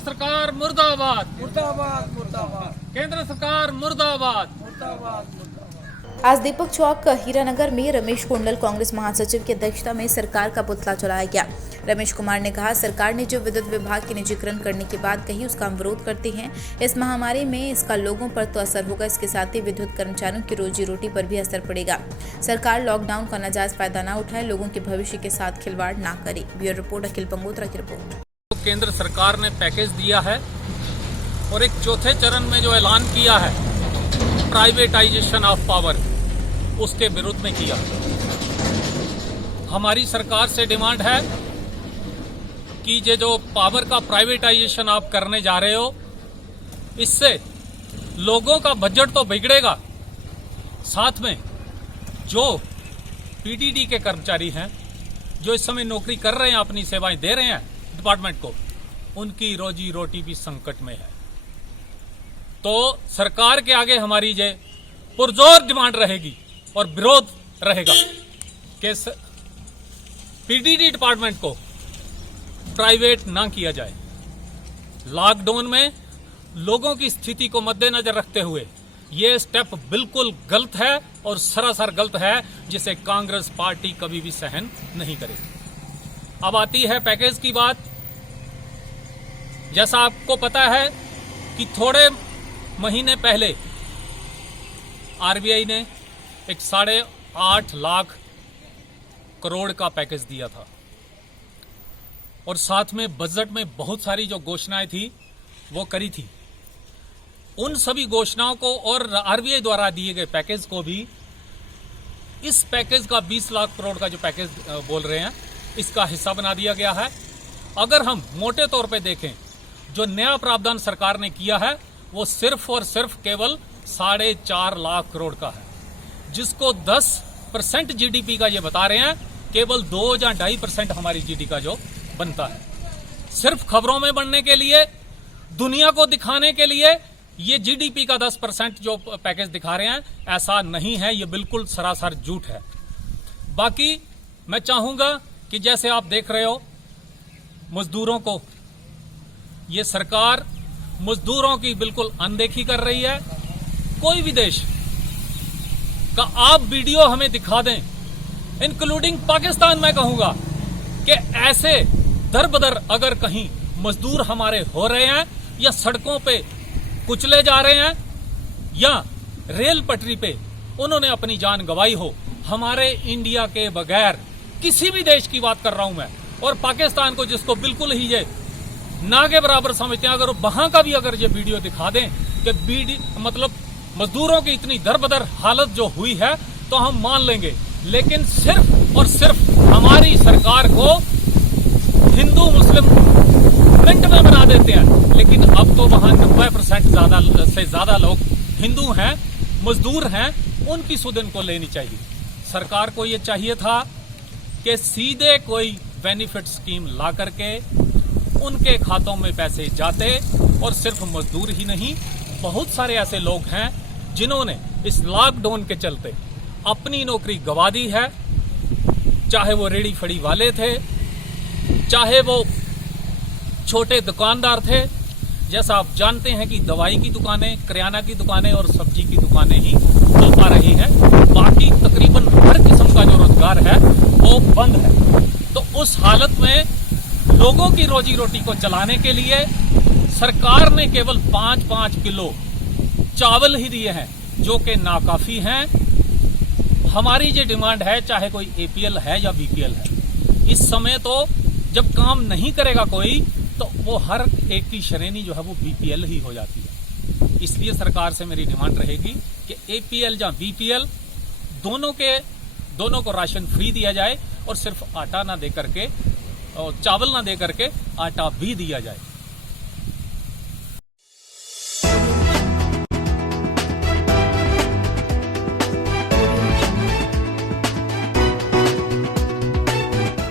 सरकार मुर्दाबाद, मुर्दाबाद मुर्दाबाद, केंद्र सरकार मुर्दाबाद, मुर्दाबाद मुर्दाबाद। आज दीपक चौक हीरानगर में रमेश कुंडल कांग्रेस महासचिव की अध्यक्षता में सरकार का पुतला चढ़ाया गया। रमेश कुमार ने कहा, सरकार ने जो विद्युत विभाग के निजीकरण करने की बात कही उसका हम विरोध करते हैं। इस महामारी में इसका लोगों पर तो असर होगा, इसके साथ ही विद्युत कर्मचारियों की रोजी रोटी पर भी असर पड़ेगा। सरकार लॉकडाउन का नाजायज फायदा न उठाए, लोगों के भविष्य के साथ खिलवाड़ न करे। ब्यूरो रिपोर्ट अखिल पंगोत्रा की रिपोर्ट। केंद्र सरकार ने पैकेज दिया है और एक चौथे चरण में जो ऐलान किया है प्राइवेटाइजेशन ऑफ पावर, उसके विरुद्ध में किया। हमारी सरकार से डिमांड है कि ये जो पावर का प्राइवेटाइजेशन आप करने जा रहे हो, इससे लोगों का बजट तो बिगड़ेगा, साथ में जो पीडीडी के कर्मचारी हैं जो इस समय नौकरी कर रहे हैं, अपनी सेवाएं दे रहे हैं डिपार्टमेंट को, उनकी रोजी रोटी भी संकट में है। तो सरकार के आगे हमारी ये पुरजोर डिमांड रहेगी और विरोध रहेगा कि पीडीडी डिपार्टमेंट को प्राइवेट ना किया जाए। लॉकडाउन में लोगों की स्थिति को मद्देनजर रखते हुए ये स्टेप बिल्कुल गलत है और सरासर गलत है, जिसे कांग्रेस पार्टी कभी भी सहन नहीं करेगी। अब आती है पैकेज की बात। जैसा आपको पता है कि थोड़े महीने पहले आरबीआई ने एक 8.5 लाख करोड़ का पैकेज दिया था और साथ में बजट में बहुत सारी जो घोषणाएं थी वो करी थी। उन सभी घोषणाओं को और आरबीआई द्वारा दिए गए पैकेज को भी इस पैकेज का 20 लाख करोड़ का जो पैकेज बोल रहे हैं, इसका हिस्सा बना दिया गया है। अगर हम मोटे तौर पे देखें, जो नया प्रावधान सरकार ने किया है वो सिर्फ और सिर्फ केवल 4.5 लाख करोड़ का है, जिसको 10% जीडीपी का ये बता रहे हैं, केवल 2 या 2.5% हमारी जीडीपी का जो बनता है। सिर्फ खबरों में बनने के लिए, दुनिया को दिखाने के लिए ये जीडीपी का 10% जो पैकेज दिखा रहे हैं, ऐसा नहीं है। ये बिल्कुल सरासर झूठ है। बाकी मैं चाहूंगा कि जैसे आप देख रहे हो, मजदूरों को, ये सरकार मजदूरों की बिल्कुल अनदेखी कर रही है। कोई भी देश का आप वीडियो हमें दिखा दें, इंक्लूडिंग पाकिस्तान, मैं कहूंगा कि ऐसे दर बदर अगर कहीं मजदूर हमारे हो रहे हैं या सड़कों पे कुचले जा रहे हैं या रेल पटरी पे उन्होंने अपनी जान गंवाई हो, हमारे इंडिया के बगैर, किसी भी देश की बात कर रहा हूं मैं, और पाकिस्तान को जिसको बिल्कुल ही ये ना के बराबर समझते हैं, अगर वहां का भी अगर ये वीडियो दिखा दें कि मतलब मजदूरों की इतनी दरबदर हालत जो हुई है, तो हम मान लेंगे। लेकिन सिर्फ और सिर्फ हमारी सरकार को हिंदू मुस्लिम मिनट में बना देते हैं, लेकिन अब तो वहां 90% से ज्यादा लोग हिंदू हैं, मजदूर हैं, उनकी सुध इनको लेनी चाहिए। सरकार को ये चाहिए था कि सीधे कोई बेनिफिट स्कीम ला करके उनके खातों में पैसे जाते, और सिर्फ मजदूर ही नहीं, बहुत सारे ऐसे लोग हैं जिन्होंने इस लॉकडाउन के चलते अपनी नौकरी गंवा दी है। चाहे वो रेड़ी फड़ी वाले थे, चाहे वो छोटे दुकानदार थे। जैसा आप जानते हैं कि दवाई की दुकानें, किराना की दुकानें और सब्जी की दुकानें ही चल पा रही हैं, बाकी तकरीबन हर किस्म का जो रोजगार है वो बंद है। तो उस हालत में लोगों की रोजी रोटी को चलाने के लिए सरकार ने केवल 5-5 किलो चावल ही दिए हैं, जो कि नाकाफी हैं। हमारी ये डिमांड है, चाहे कोई एपीएल है या बीपीएल है, इस समय तो जब काम नहीं करेगा कोई, तो वो हर एक की श्रेणी जो है वो बीपीएल ही हो जाती है। इसलिए सरकार से मेरी डिमांड रहेगी कि एपीएल या बीपीएल दोनों को राशन फ्री दिया जाए, और सिर्फ आटा ना दे करके, चावल ना दे करके आटा भी दिया जाए।